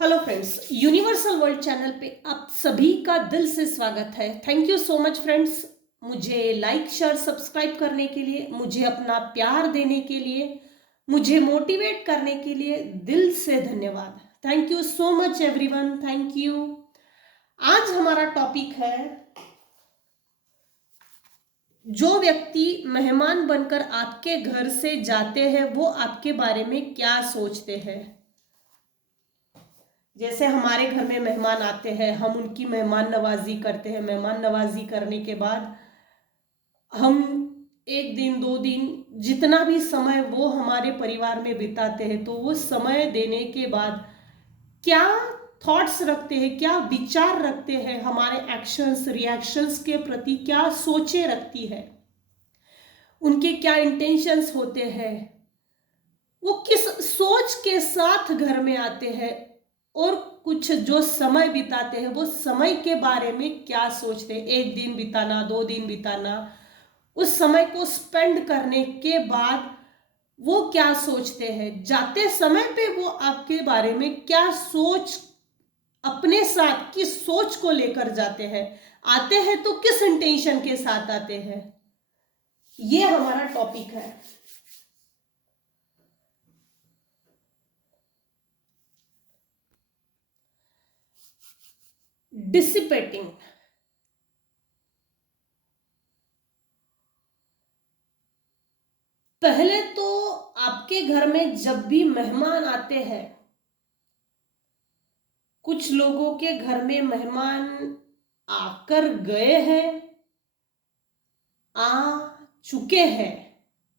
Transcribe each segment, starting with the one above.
Hello friends, universal world channel पे आप सभी का दिल से स्वागत है। Thank you so much friends, मुझे लाइक शेयर सब्सक्राइब करने के लिए, मुझे अपना प्यार देने के लिए, मुझे मोटिवेट करने के लिए दिल से धन्यवाद। Thank you so much everyone, thank you. आज हमारा टॉपिक है, जो व्यक्ति मेहमान बनकर आपके घर से जाते हैं वो आपके बारे में क्या सोचते हैं। जैसे हमारे घर में मेहमान आते हैं, हम उनकी मेहमान नवाजी करते हैं। मेहमान नवाजी करने के बाद हम एक दिन 2 दिन जितना भी समय वो हमारे परिवार में बिताते हैं, तो वो समय देने के बाद क्या थॉट्स रखते हैं, क्या विचार रखते हैं, हमारे एक्शंस रिएक्शंस के प्रति क्या सोचे रखती है, उनके क्या इंटेंशंस होते हैं, वो किस सोच के साथ घर में आते हैं और कुछ जो समय बिताते हैं वो समय के बारे में क्या सोचते हैं। 1 दिन बिताना, 2 दिन बिताना, उस समय को स्पेंड करने के बाद वो क्या सोचते हैं। जाते समय पे वो आपके बारे में क्या सोच, अपने साथ किस सोच को लेकर जाते हैं, आते हैं तो किस इंटेंशन के साथ आते हैं, ये हमारा टॉपिक है। डिसिपेटिंग। पहले तो आपके घर में जब भी मेहमान आते हैं, कुछ लोगों के घर में मेहमान आकर गए हैं, आ चुके हैं,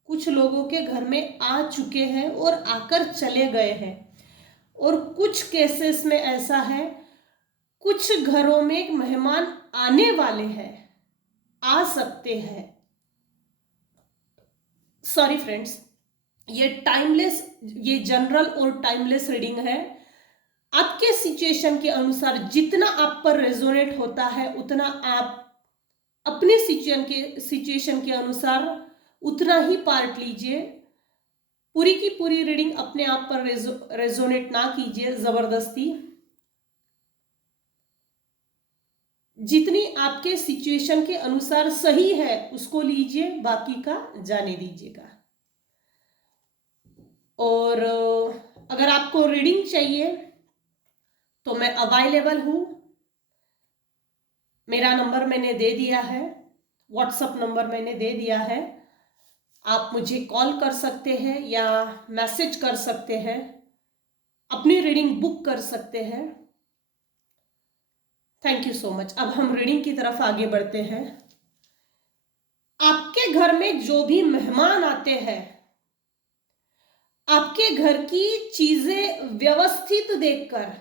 कुछ लोगों के घर में आ चुके हैं और आकर चले गए हैं। और कुछ केसेस में ऐसा है, कुछ घरों में मेहमान आने वाले हैं, आ सकते हैं। सॉरी फ्रेंड्स, ये जनरल और टाइमलेस रीडिंग है। आपके सिचुएशन के अनुसार जितना आप पर रेजोनेट होता है उतना आप अपने सिचुएशन के अनुसार उतना ही पार्ट लीजिए। पूरी की पूरी रीडिंग अपने आप पर रेजोनेट ना कीजिए जबरदस्ती। जितनी आपके सिचुएशन के अनुसार सही है उसको लीजिए, बाकी का जाने दीजिएगा। और अगर आपको रीडिंग चाहिए तो मैं अवेलेबल हूं। मेरा नंबर मैंने दे दिया है, व्हाट्सएप नंबर मैंने दे दिया है। आप मुझे कॉल कर सकते हैं या मैसेज कर सकते हैं, अपनी रीडिंग बुक कर सकते हैं। Thank you so much. अब हम रीडिंग की तरफ आगे बढ़ते हैं। आपके घर में जो भी मेहमान आते हैं, आपके घर की चीजें व्यवस्थित देखकर,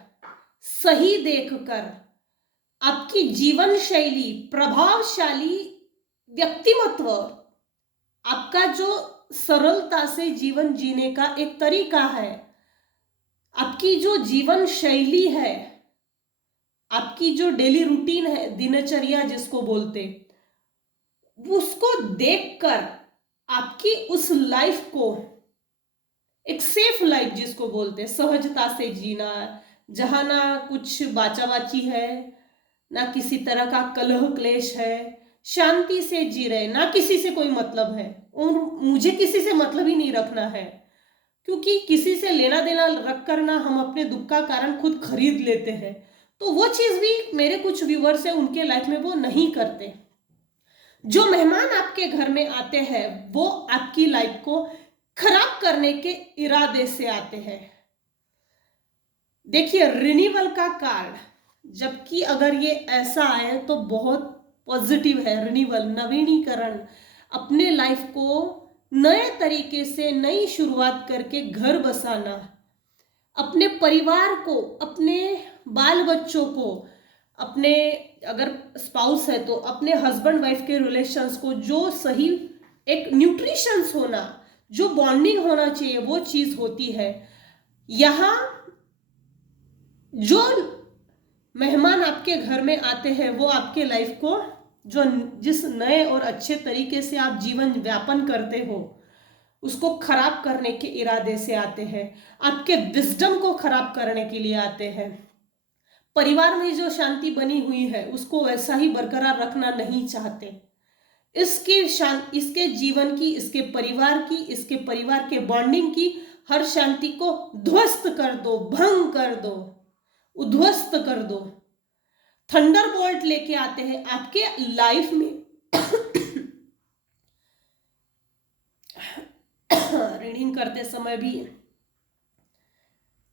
सही देखकर, आपकी जीवन शैली, प्रभावशाली व्यक्तिमत्व, आपका जो सरलता से जीवन जीने का एक तरीका है, आपकी जो जीवन शैली है, आपकी जो डेली रूटीन है, दिनचर्या जिसको बोलते, उसको देखकर आपकी उस लाइफ को, एक सेफ लाइफ जिसको बोलते, सहजता से जीना, जहां ना कुछ बाचा बाची है, ना किसी तरह का कलह क्लेश है, शांति से जी रहे, ना किसी से कोई मतलब है। और मुझे किसी से मतलब ही नहीं रखना है, क्योंकि किसी से लेना देना रख कर ना हम अपने दुख का कारण खुद खरीद लेते हैं। तो वो चीज भी मेरे कुछ व्यूवर्स है, उनके लाइफ में वो नहीं करते। जो मेहमान आपके घर में आते हैं वो आपकी लाइफ को खराब करने के इरादे से आते हैं। देखिए, रिन्यूअल का कार्ड, जबकि अगर ये ऐसा आए तो बहुत पॉजिटिव है। रिन्यूअल, नवीनीकरण, अपने लाइफ को नए तरीके से नई शुरुआत करके घर बसाना, अपने परिवार को, अपने बाल बच्चों को, अपने अगर स्पाउस है तो अपने हस्बैंड वाइफ के रिलेशंस को जो सही एक न्यूट्रिशंस होना, जो बॉन्डिंग होना चाहिए वो चीज होती है। यहां जो मेहमान आपके घर में आते हैं वो आपके लाइफ को, जो जिस नए और अच्छे तरीके से आप जीवन व्यापन करते हो उसको खराब करने के इरादे से आते हैं, आपके विजडम को खराब करने के लिए आते हैं। परिवार में जो शांति बनी हुई है उसको वैसा ही बरकरार रखना नहीं चाहते। इसके जीवन की, इसके परिवार की, इसके परिवार के बॉन्डिंग की हर शांति को ध्वस्त कर दो, भंग कर दो, उद्ध्वस्त कर दो। थंडरबोल्ट लेके आते हैं आपके लाइफ में। रीडिंग करते समय भी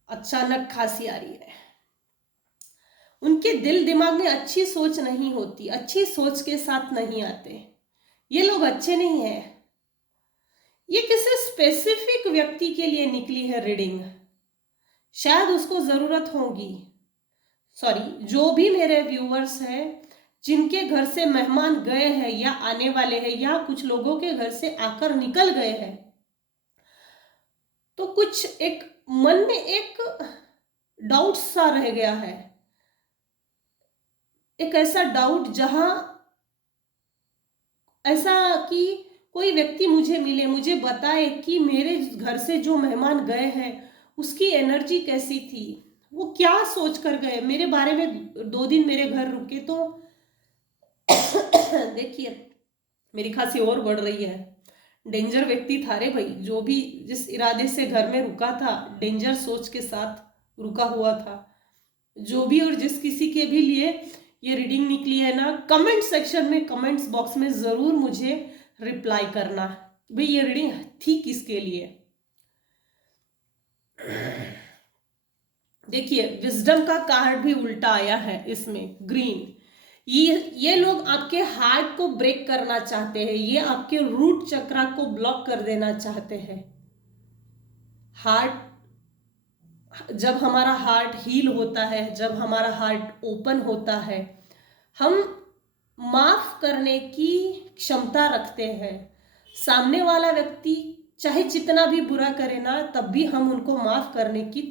अचानक खांसी आ रही है। उनके दिल दिमाग में अच्छी सोच नहीं होती, अच्छी सोच के साथ नहीं आते। ये लोग अच्छे नहीं हैं। ये किसी स्पेसिफिक व्यक्ति के लिए निकली है रीडिंग, शायद उसको जरूरत होगी। सॉरी, जो भी मेरे व्यूअर्स हैं जिनके घर से मेहमान गए हैं या आने वाले हैं या कुछ लोगों के घर से आकर निकल गए हैं, तो कुछ एक मन में एक डाउट सा रह गया है। एक ऐसा डाउट जहां ऐसा कि कोई व्यक्ति मुझे मिले, मुझे बताए कि मेरे घर से जो मेहमान गए हैं उसकी एनर्जी कैसी थी, वो क्या सोच कर गए, मेरे बारे में 2 दिन मेरे घर रुके। तो देखिए मेरी खांसी और बढ़ रही है। डेंजर व्यक्ति था रे भाई, जो भी जिस इरादे से घर में रुका था, डेंजर सोच के साथ रुका हुआ था। जो भी और जिस किसी के भी लिए ये रीडिंग निकली है ना, कमेंट सेक्शन में, कमेंट्स बॉक्स में जरूर मुझे रिप्लाई करना भाई ये रीडिंग थी किसके लिए। देखिए विजडम का कार्ड भी उल्टा आया है इसमें, ग्रीन। ये लोग आपके हार्ट को ब्रेक करना चाहते हैं, ये आपके रूट चक्रा को ब्लॉक कर देना चाहते हैं। हार्ट, जब हमारा हार्ट हील होता है, जब हमारा हार्ट ओपन होता है, हम माफ करने की क्षमता रखते हैं। सामने वाला व्यक्ति चाहे जितना भी बुरा करे ना, तब भी हम उनको माफ करने की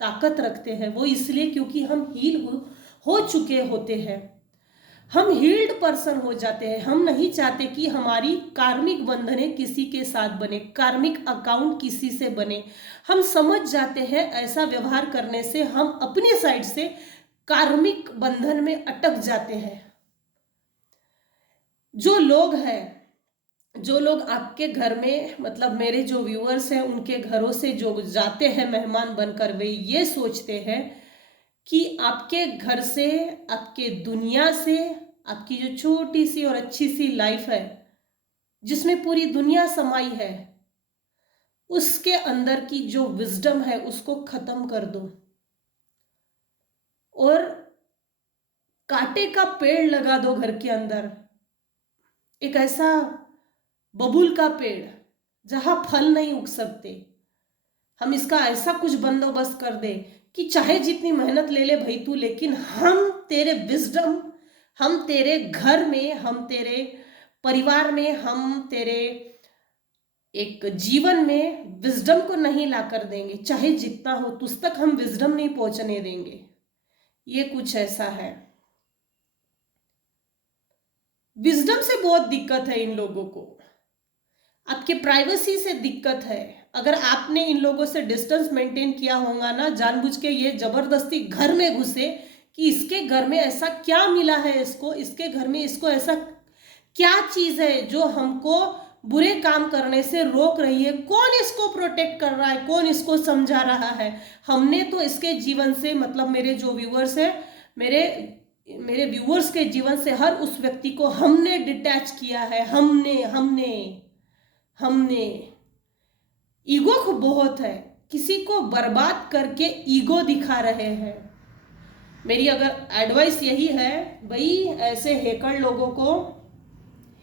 ताकत रखते हैं। वो इसलिए क्योंकि हम हील हो चुके होते हैं, हम हील्ड पर्सन हो जाते हैं। हम नहीं चाहते कि हमारी कार्मिक बंधने किसी के साथ बने, कार्मिक अकाउंट किसी से बने। हम समझ जाते हैं ऐसा व्यवहार करने से हम अपने साइड से कार्मिक बंधन में अटक जाते हैं। जो लोग आपके घर में, मतलब मेरे जो व्यूअर्स हैं उनके घरों से जो जाते हैं मेहमान बनकर, वे ये सोचते हैं कि आपके घर से, आपके दुनिया से, आपकी जो छोटी सी और अच्छी सी लाइफ है जिसमें पूरी दुनिया समाई है, उसके अंदर की जो विजडम है उसको खत्म कर दो और कांटे का पेड़ लगा दो घर के अंदर। एक ऐसा बबूल का पेड़ जहां फल नहीं उग सकते। हम इसका ऐसा कुछ बंदोबस्त कर दे कि चाहे जितनी मेहनत ले ले भाई तू, लेकिन हम तेरे विजडम, हम तेरे घर में, हम तेरे परिवार में, हम तेरे एक जीवन में विजडम को नहीं ला कर देंगे। चाहे जितना हो तुझ तक हम विजडम नहीं पहुंचने देंगे। ये कुछ ऐसा है। विजडम से बहुत दिक्कत है इन लोगों को, आपके प्राइवेसी से दिक्कत है। अगर आपने इन लोगों से डिस्टेंस मेंटेन किया होगा ना, जानबूझ के ये जबरदस्ती घर में घुसे कि इसके घर में ऐसा क्या मिला है इसको, इसके घर में इसको ऐसा क्या चीज है जो हमको बुरे काम करने से रोक रही है, कौन इसको प्रोटेक्ट कर रहा है, कौन इसको समझा रहा है। हमने तो इसके जीवन से, मतलब मेरे जो व्यूअर्स है, मेरे व्यूअर्स के जीवन से हर उस व्यक्ति को हमने डिटैच किया है। हमने ईगो बहुत है, किसी को बर्बाद करके ईगो दिखा रहे हैं। मेरी अगर एडवाइस यही है भाई, ऐसे हेकड़ लोगों को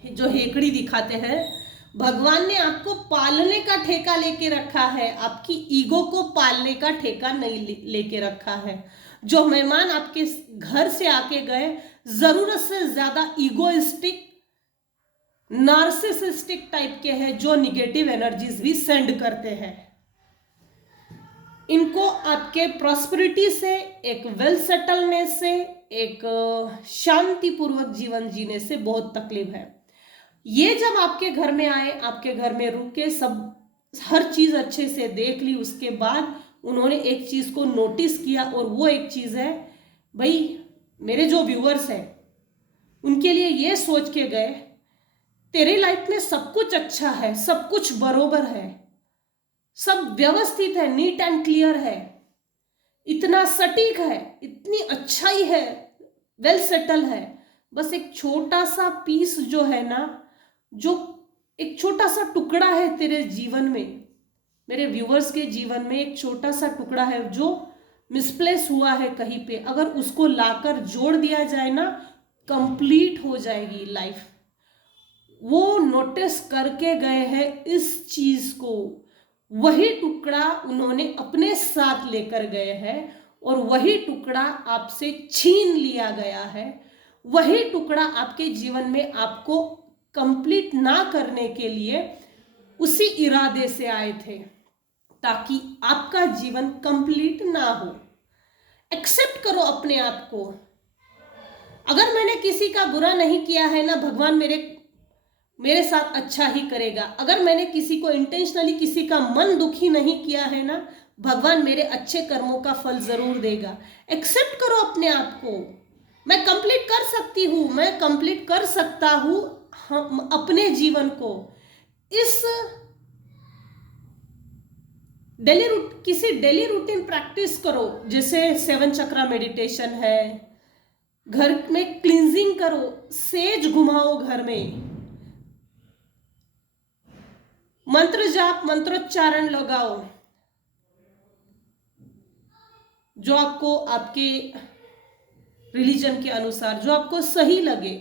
जो हेकड़ी दिखाते हैं, भगवान ने आपको पालने का ठेका लेके रखा है, आपकी ईगो को पालने का ठेका नहीं लेके रखा है। जो मेहमान आपके घर से आके गए, जरूरत से ज्यादा ईगोइस्टिक, नार्सिसिस्टिक टाइप के हैं, जो निगेटिव एनर्जीज भी सेंड करते हैं। इनको आपके प्रॉस्पेरिटी से, एक वेल सेटलनेस से, एक शांतिपूर्वक जीवन जीने से बहुत तकलीफ है। ये जब आपके घर में आए, आपके घर में रुके, सब हर चीज अच्छे से देख ली, उसके बाद उन्होंने एक चीज को नोटिस किया, और वो एक चीज है, भाई मेरे जो व्यूअर्स हैं उनके लिए ये सोच के गए, तेरे लाइफ में सब कुछ अच्छा है, सब कुछ बरोबर है, सब व्यवस्थित है, नीट एंड क्लियर है, इतना सटीक है, इतनी अच्छाई है, वेल सेटल है। बस एक छोटा सा पीस जो है ना, जो एक छोटा सा टुकड़ा है तेरे जीवन में, मेरे व्यूअर्स के जीवन में एक छोटा सा टुकड़ा है जो मिसप्लेस हुआ है कहीं पे, अगर उसको लाकर जोड़ दिया जाए ना, कंप्लीट हो जाएगी लाइफ। वो नोटिस करके गए हैं इस चीज को, वही टुकड़ा उन्होंने अपने साथ लेकर गए हैं, और वही टुकड़ा आपसे छीन लिया गया है। वही टुकड़ा आपके जीवन में आपको कंप्लीट ना करने के लिए उसी इरादे से आए थे, ताकि आपका जीवन कंप्लीट ना हो। एक्सेप्ट करो अपने आप को। अगर मैंने किसी का बुरा नहीं किया है ना, भगवान मेरे साथ अच्छा ही करेगा। अगर मैंने किसी को इंटेंशनली किसी का मन दुखी नहीं किया है ना, भगवान मेरे अच्छे कर्मों का फल जरूर देगा। एक्सेप्ट करो अपने आप को। मैं कंप्लीट कर सकती हूँ, मैं कंप्लीट कर सकता हूँ अपने जीवन को। इस किसी डेली रूटीन प्रैक्टिस करो, जैसे 7 चक्रा मेडिटेशन है, घर में क्लींजिंग करो, सेज घुमाओ घर में, मंत्र जाप मंत्रोच्चारण लगाओ, जो आपको आपके रिलीजन के अनुसार जो आपको सही लगे,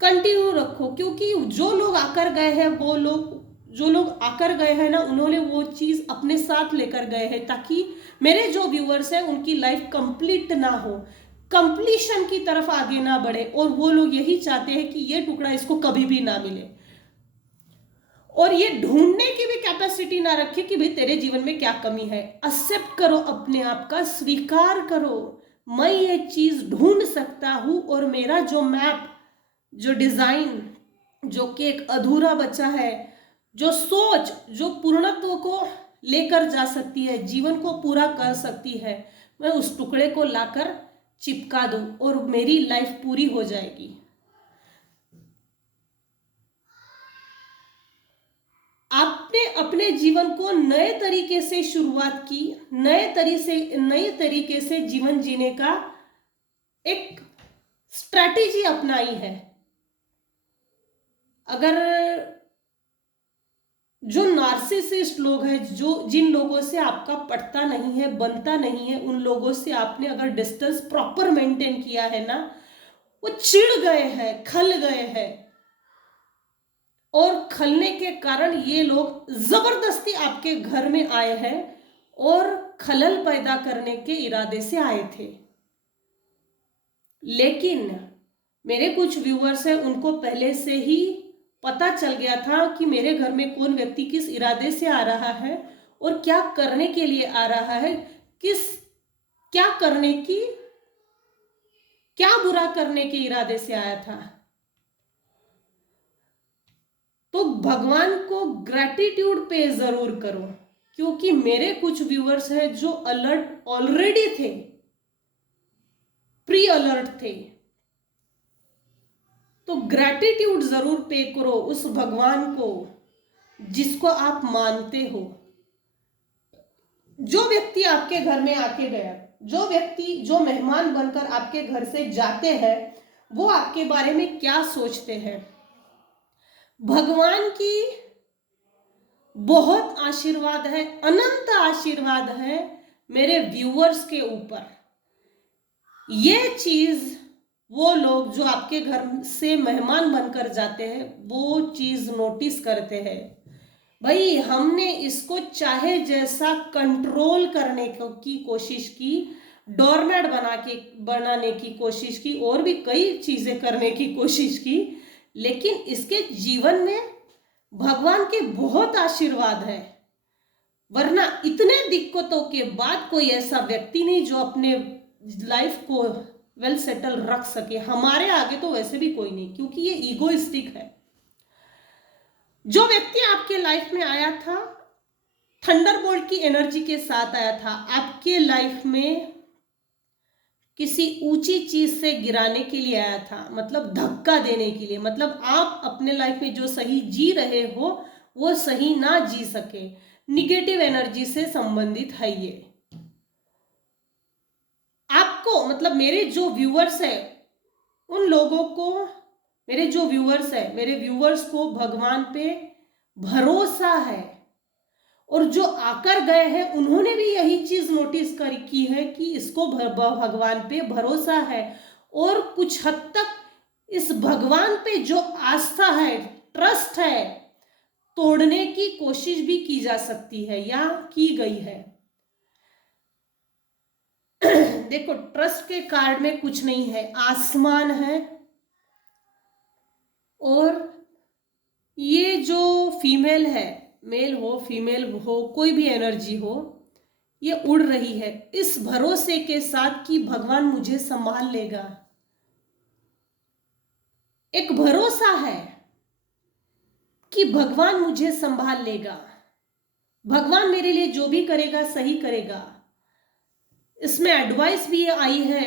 कंटिन्यू रखो। क्योंकि जो लोग आकर गए हैं, जो लोग आकर गए हैं ना, उन्होंने वो चीज अपने साथ लेकर गए हैं, ताकि मेरे जो व्यूअर्स हैं उनकी लाइफ कंप्लीट ना हो, कंप्लीशन की तरफ आगे ना बढ़े, और वो लोग यही चाहते हैं कि ये टुकड़ा इसको कभी भी ना मिले, और ये ढूंढने की भी कैपेसिटी ना रखे कि भाई तेरे जीवन में क्या कमी है। एक्सेप्ट करो अपने आप का, स्वीकार करो, मैं ये चीज ढूंढ सकता हूं, और मेरा जो मैप, जो डिजाइन, जो कि एक अधूरा बचा है, जो सोच जो पूर्णत्व को लेकर जा सकती है, जीवन को पूरा कर सकती है, मैं उस टुकड़े को लाकर चिपका दूं और मेरी लाइफ पूरी हो जाएगी। आपने अपने जीवन को नए तरीके से शुरुआत की, नए तरीके से जीवन जीने का एक स्ट्रैटेजी अपनाई है। अगर जो नार्सिसिस्ट लोग हैं, जिन लोगों से आपका पटता नहीं है, बनता नहीं है, उन लोगों से आपने अगर डिस्टेंस प्रॉपर मेंटेन किया है ना, वो चिढ़ गए हैं, खल गए हैं, और खलने के कारण ये लोग जबरदस्ती आपके घर में आए हैं और खलल पैदा करने के इरादे से आए थे। लेकिन मेरे कुछ व्यूअर्स हैं, उनको पहले से ही पता चल गया था कि मेरे घर में कौन व्यक्ति किस इरादे से आ रहा है और क्या करने के लिए आ रहा है, क्या बुरा करने के इरादे से आया था। तो भगवान को ग्रैटिट्यूड पे जरूर करो, क्योंकि मेरे कुछ व्यूअर्स हैं जो अलर्ट ऑलरेडी थे, प्री अलर्ट थे। तो ग्रैटिट्यूड जरूर पे करो उस भगवान को जिसको आप मानते हो। जो व्यक्ति आपके घर में आके गया, जो मेहमान बनकर आपके घर से जाते हैं, वो आपके बारे में क्या सोचते हैं। भगवान की बहुत आशीर्वाद है, अनंत आशीर्वाद है मेरे व्यूअर्स के ऊपर। ये चीज वो लोग जो आपके घर से मेहमान बनकर जाते हैं, वो चीज नोटिस करते हैं। भाई हमने इसको चाहे जैसा कंट्रोल करने की कोशिश की, डोरमैट बनाने की कोशिश की, और भी कई चीजें करने की कोशिश की, लेकिन इसके जीवन में भगवान के बहुत आशीर्वाद है। वरना इतने दिक्कतों के बाद कोई ऐसा व्यक्ति नहीं जो अपने लाइफ को वेल सेटल रख सके। हमारे आगे तो वैसे भी कोई नहीं, क्योंकि ये ईगोइस्टिक है। जो व्यक्ति आपके लाइफ में आया था, थंडरबोल्ट की एनर्जी के साथ आया था आपके लाइफ में, किसी ऊंची चीज से गिराने के लिए आया था, मतलब धक्का देने के लिए, मतलब आप अपने लाइफ में जो सही जी रहे हो वो सही ना जी सके, निगेटिव एनर्जी से संबंधित है ये। आपको मतलब मेरे जो व्यूअर्स है उन लोगों को, मेरे जो व्यूअर्स है, मेरे व्यूअर्स को भगवान पे भरोसा है, और जो आकर गए हैं उन्होंने भी यही चीज नोटिस की है कि इसको भगवान पे भरोसा है, और कुछ हद तक इस भगवान पे जो आस्था है, ट्रस्ट है, तोड़ने की कोशिश भी की जा सकती है या की गई है। देखो, ट्रस्ट के कार्ड में कुछ नहीं है, आसमान है, और ये जो फीमेल है, मेल हो फीमेल हो कोई भी एनर्जी हो, ये उड़ रही है इस भरोसे के साथ कि भगवान मुझे संभाल लेगा। एक भरोसा है कि भगवान मुझे संभाल लेगा, भगवान मेरे लिए जो भी करेगा सही करेगा। इसमें एडवाइस भी आई है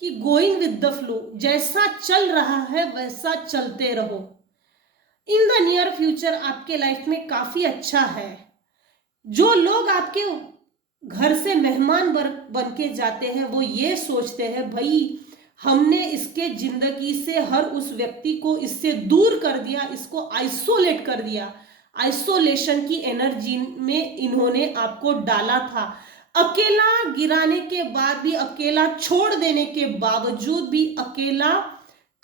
कि गोइंग विद द फ्लो, जैसा चल रहा है वैसा चलते रहो। इन द नियर फ्यूचर आपके लाइफ में काफी अच्छा है। जो लोग आपके घर से मेहमान बन के जाते हैं वो ये सोचते हैं, भाई हमने इसके जिंदगी से हर उस व्यक्ति को इससे दूर कर दिया, इसको आइसोलेट कर दिया। आइसोलेशन की एनर्जी में इन्होंने आपको डाला था, अकेला गिराने के बाद भी, अकेला छोड़ देने के बावजूद भी, अकेला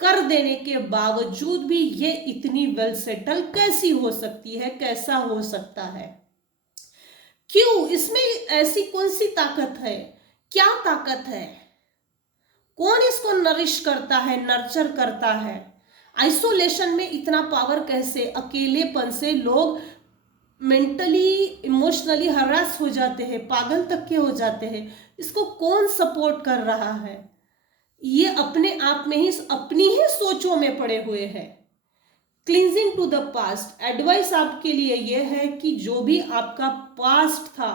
कर देने के बावजूद भी ये इतनी वेल सेटल कैसी हो सकती है, कैसा हो सकता है? क्यों? इसमें ऐसी कौन सी ताकत है? क्या ताकत है? कौन इसको नरिश करता है, नर्चर करता है? आइसोलेशन में इतना पावर कैसे? अकेलेपन से लोग मेंटली इमोशनली हरास हो जाते हैं, पागल तक के हो जाते हैं। इसको कौन सपोर्ट कर रहा है? ये अपने आप में ही अपनी ही सोचों में पड़े हुए हैं। Cleansing to the past, advice आपके लिए यह है कि जो भी आपका पास्ट था,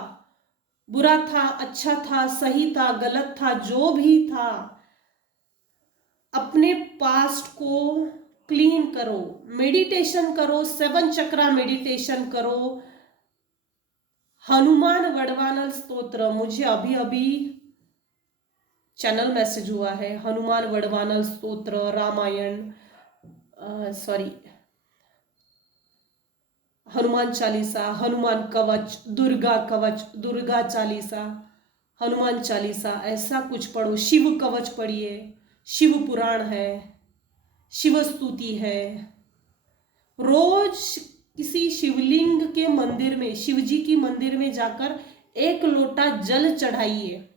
बुरा था, अच्छा था, सही था, गलत था, जो भी था, अपने पास्ट को क्लीन करो, मेडिटेशन करो, 7 चक्रा मेडिटेशन करो, हनुमान वडवानल स्तोत्र, मुझे अभी अभी चैनल मैसेज हुआ है, हनुमान वडवानल स्तोत्र, रामायण, सॉरी, हनुमान चालीसा, हनुमान कवच, दुर्गा चालीसा, हनुमान चालीसा, ऐसा कुछ पढ़ो। शिव कवच पढ़िए, शिव पुराण है, शिव स्तुति है। रोज किसी शिवलिंग के मंदिर में, शिव जी की मंदिर में जाकर 1 लोटा जल चढ़ाइए।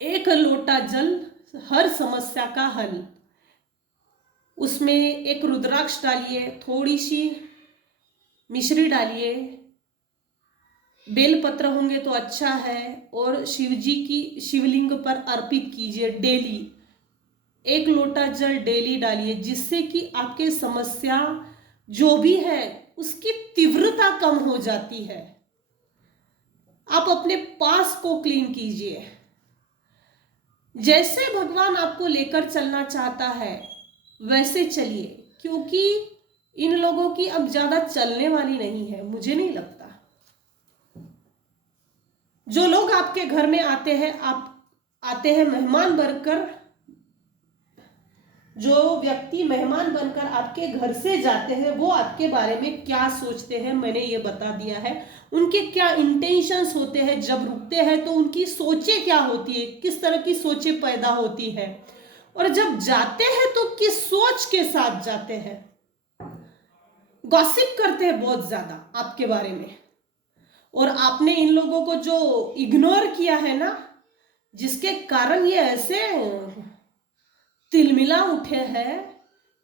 1 लोटा जल हर समस्या का हल। उसमें 1 रुद्राक्ष डालिए, थोड़ी सी मिश्री डालिए, बेलपत्र होंगे तो अच्छा है, और शिव जी की शिवलिंग पर अर्पित कीजिए डेली। 1 लोटा जल डेली डालिए, जिससे कि आपके समस्या जो भी है उसकी तीव्रता कम हो जाती है। आप अपने पास को क्लीन कीजिए। जैसे भगवान आपको लेकर चलना चाहता है वैसे चलिए, क्योंकि इन लोगों की अब ज्यादा चलने वाली नहीं है, मुझे नहीं लगता। जो लोग आपके घर में आते हैं, आप आते हैं मेहमान बनकर, जो व्यक्ति मेहमान बनकर आपके घर से जाते हैं वो आपके बारे में क्या सोचते हैं मैंने ये बता दिया है। उनके क्या इंटेंशंस होते हैं, जब रुकते हैं तो उनकी सोचें क्या होती है, किस तरह की सोचें पैदा होती है, और जब जाते हैं तो किस सोच के साथ जाते हैं। गॉसिप करते हैं बहुत ज्यादा आपके बारे में, और आपने इन लोगों को जो इग्नोर किया है ना, जिसके कारण ये ऐसे तिलमिला उठे हैं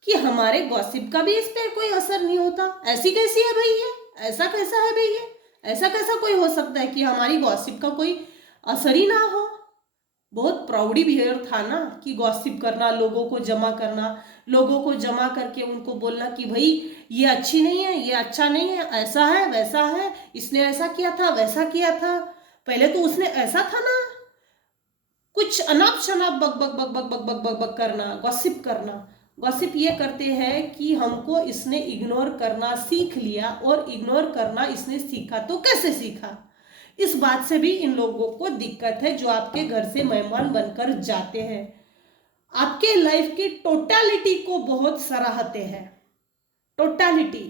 कि हमारे गॉसिप का भी इस पे कोई असर नहीं होता। ऐसी कैसी है भाई ये? ऐसा कैसा है भाई ये? ऐसा कैसा कोई हो सकता है कि हमारी गॉसिप का कोई असर ही ना हो? बहुत प्राउडी बिहेवियर था ना, कि गॉसिप करना, लोगों को जमा करना, लोगों को जमा करके उनको बोलना कि भाई ये अच्छी नहीं है, ये अच्छा नहीं है, ऐसा है वैसा है, इसने ऐसा किया था वैसा किया था, पहले तो उसने ऐसा था ना, कुछ अनाप शनाप बक बक बक बक बक बक बक बक करना, गॉसिप करना। गॉसिप ये करते हैं कि हमको इसने इग्नोर करना सीख लिया, और इग्नोर करना इसने सीखा तो कैसे सीखा, इस बात से भी इन लोगों को दिक्कत है, जो आपके घर से मेहमान बनकर जाते हैं, आपके लाइफ की टोटालिटी को बहुत सराहते हैं। टोटालिटी,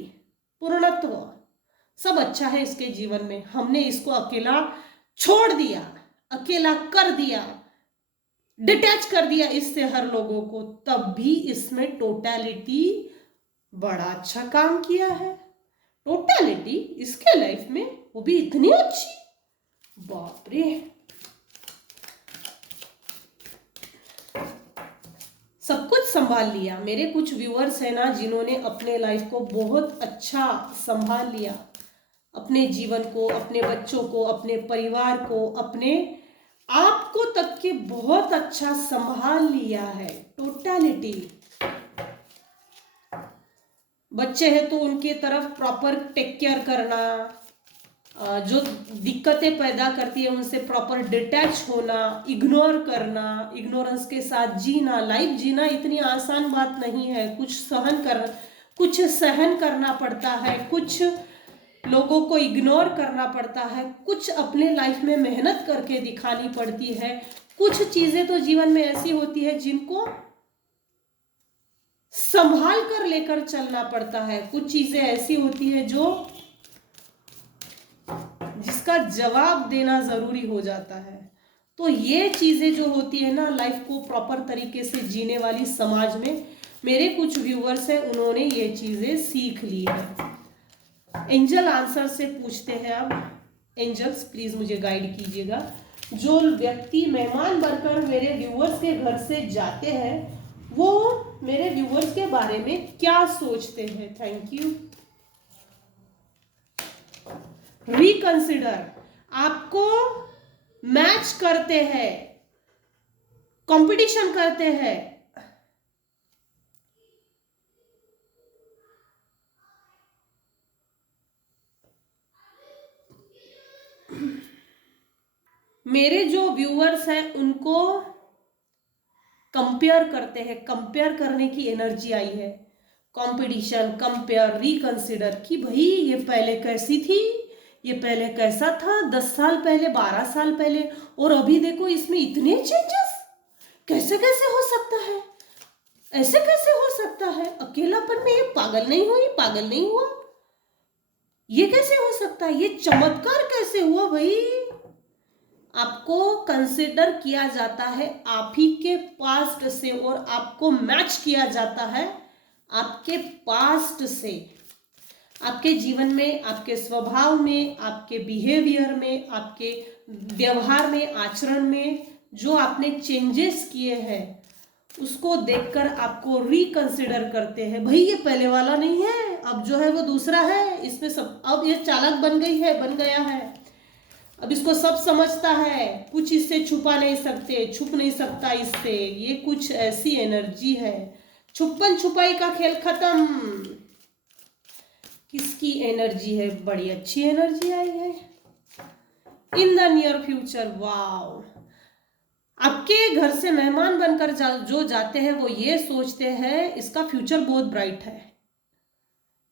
पूर्णत्व, सब अच्छा है इसके जीवन में, हमने इसको अकेला छोड़ दिया, अकेला कर दिया, डिटैच कर दिया इससे हर लोगों को, तब भी इसमें टोटलिटी बड़ा अच्छा काम किया है। टोटलिटी इसके लाइफ में, वो भी इतनी अच्छी, बाप रे। सब कुछ संभाल लिया। मेरे कुछ व्यूअर्स हैं ना, जिन्होंने अपने लाइफ को बहुत अच्छा संभाल लिया, अपने जीवन को, अपने बच्चों को, अपने परिवार को, अपने आपको तक के बहुत अच्छा संभाल लिया है। टोटलिटी। बच्चे हैं तो उनके तरफ प्रॉपर टेक केयर करना, जो दिक्कतें पैदा करती है उनसे प्रॉपर डिटैच होना, इग्नोर करना, इग्नोरेंस के साथ जीना। लाइफ जीना इतनी आसान बात नहीं है, कुछ सहन करना पड़ता है, कुछ लोगों को इग्नोर करना पड़ता है, कुछ अपने लाइफ में मेहनत करके दिखानी पड़ती है, कुछ चीजें तो जीवन में ऐसी होती है जिनको संभाल कर लेकर चलना पड़ता है, कुछ चीजें ऐसी होती है जिसका जवाब देना जरूरी हो जाता है। तो ये चीजें जो होती है ना, लाइफ को प्रॉपर तरीके से जीने वाली समाज में, मेरे कुछ व्यूअर्स हैं, उन्होंने ये चीजें सीख ली है। एंजल आंसर से पूछते हैं अब। एंजल्स प्लीज मुझे गाइड कीजिएगा, जो व्यक्ति मेहमान बनकर मेरे व्यूअर्स के घर से जाते हैं, वो मेरे व्यूअर्स के बारे में क्या सोचते हैं। Thank you. रिकंसिडर, आपको मैच करते हैं, कंपटीशन करते हैं, मेरे जो व्यूअर्स हैं उनको कंपेयर करते हैं, कंपेयर करने की एनर्जी आई है। कंपटीशन, कंपेयर, रिकंसिडर, कि भाई ये पहले कैसी थी, ये पहले कैसा था, 10 साल पहले, 12 साल पहले, और अभी देखो इसमें इतने चेंजेस, कैसे कैसे हो सकता है, ऐसे कैसे हो सकता है, अकेलापन में ये पागल नहीं हुई, पागल नहीं हुआ, ये कैसे हो सकता है, ये चमत्कार कैसे हुआ भाई। आपको कंसिडर किया जाता है आप ही के पास्ट से, और आपको मैच किया जाता है आपके पास्ट से, आपके जीवन में, आपके स्वभाव में, आपके बिहेवियर में, आपके व्यवहार में, आचरण में जो आपने चेंजेस किए हैं, उसको देखकर आपको रिकंसिडर करते हैं। भाई ये पहले वाला नहीं है, अब जो है वो दूसरा है, इसमें सब, अब ये चालाक बन गई है, बन गया है, अब इसको सब समझता है, कुछ इससे छुपा नहीं सकते, छुप नहीं सकता इससे, ये कुछ ऐसी एनर्जी है। छुपन छुपाई का खेल खत्म। किसकी एनर्जी है, बड़ी अच्छी एनर्जी आई है। इन द नियर फ्यूचर, वाव, आपके घर से मेहमान बनकर जो जाते हैं वो ये सोचते हैं इसका फ्यूचर बहुत ब्राइट है।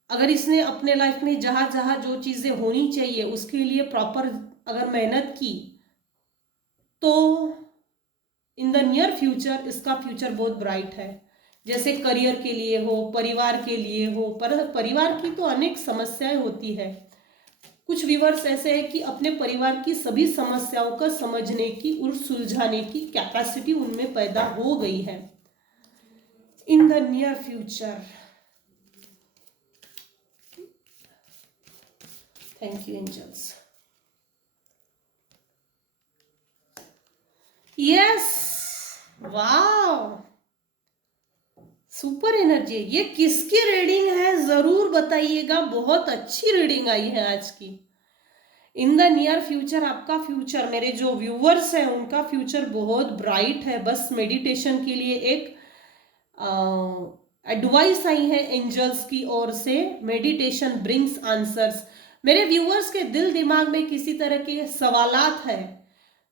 अगर इसने अपने लाइफ में जहां जहां जो चीजें होनी चाहिए उसके लिए प्रॉपर अगर मेहनत की, तो इन द नियर फ्यूचर इसका फ्यूचर बहुत ब्राइट है। जैसे करियर के लिए हो, परिवार के लिए हो, पर परिवार की तो अनेक समस्याएं होती है। कुछ व्यूअर्स ऐसे हैं कि अपने परिवार की सभी समस्याओं का समझने की और सुलझाने की कैपेसिटी उनमें पैदा हो गई है। In the near future, thank you angels. Yes, wow, super energy. ये किसकी रीडिंग है जरूर बताइएगा, बहुत अच्छी रीडिंग आई है आज की। इन द नियर फ्यूचर आपका फ्यूचर, मेरे जो व्यूवर्स हैं उनका फ्यूचर बहुत ब्राइट है। बस मेडिटेशन के लिए एक एडवाइस आई है एंजल्स की ओर से, मेडिटेशन ब्रिंग्स आंसर्स। मेरे व्यूवर्स के दिल दिमाग में किसी तरह के सवालात है,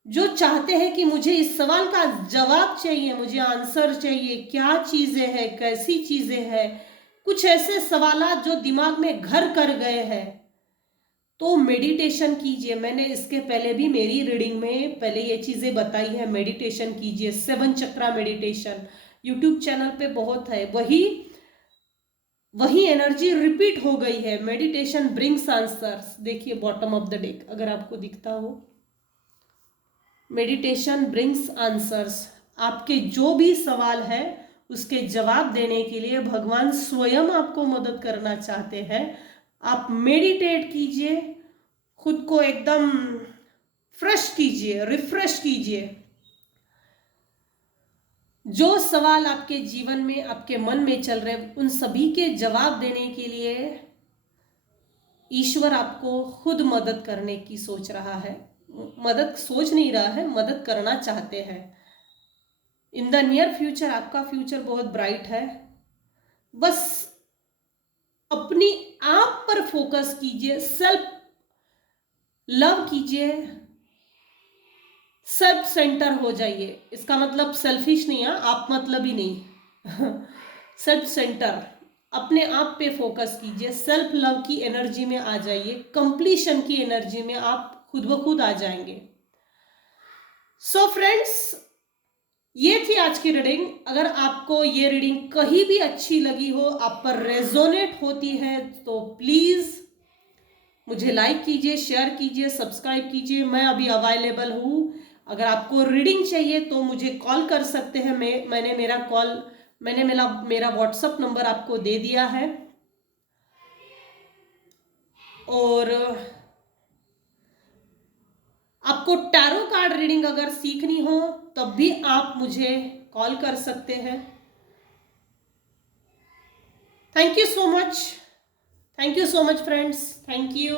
जो चाहते हैं कि मुझे इस सवाल का जवाब चाहिए, मुझे आंसर चाहिए, क्या चीजें हैं, कैसी चीजें हैं, कुछ ऐसे सवालात जो दिमाग में घर कर गए हैं, तो मेडिटेशन कीजिए। मैंने इसके पहले भी मेरी रीडिंग में पहले ये चीजें बताई है, मेडिटेशन कीजिए। 7 चक्रा मेडिटेशन यूट्यूब चैनल पे बहुत है, वही एनर्जी रिपीट हो गई है। मेडिटेशन ब्रिंग्स आंसर्स, देखिए बॉटम ऑफ द डेक अगर आपको दिखता हो, मेडिटेशन ब्रिंग्स आंसर्स। आपके जो भी सवाल है उसके जवाब देने के लिए भगवान स्वयं आपको मदद करना चाहते हैं। आप मेडिटेट कीजिए, खुद को एकदम फ्रेश कीजिए, रिफ्रेश कीजिए। जो सवाल आपके जीवन में, आपके मन में चल रहे, उन सभी के जवाब देने के लिए ईश्वर आपको खुद मदद करने की सोच रहा है। मदद सोच नहीं रहा है, मदद करना चाहते हैं। इन द नियर फ्यूचर आपका फ्यूचर बहुत ब्राइट है। बस अपनी आप पर फोकस कीजिए, सेल्फ लव कीजिए, सेल्फ सेंटर हो जाइए। इसका मतलब सेल्फिश नहीं है, आप मतलब ही नहीं सेल्फ सेंटर, अपने आप पे फोकस कीजिए, सेल्फ लव की एनर्जी में आ जाइए, कंप्लीशन की एनर्जी में आप खुद ब खुद आ जाएंगे। सो फ्रेंड्स, ये थी आज की रीडिंग। अगर आपको ये रीडिंग कहीं भी अच्छी लगी हो, आप पर रेजोनेट होती है, तो प्लीज मुझे लाइक कीजिए, शेयर कीजिए, सब्सक्राइब कीजिए। मैं अभी अवेलेबल हूँ। अगर आपको रीडिंग चाहिए तो मुझे कॉल कर सकते हैं। मैंने मेरा व्हाट्सएप नंबर आपको दे दिया है। और आपको टैरो कार्ड रीडिंग अगर सीखनी हो तब भी आप मुझे कॉल कर सकते हैं। Thank you so much friends, thank you.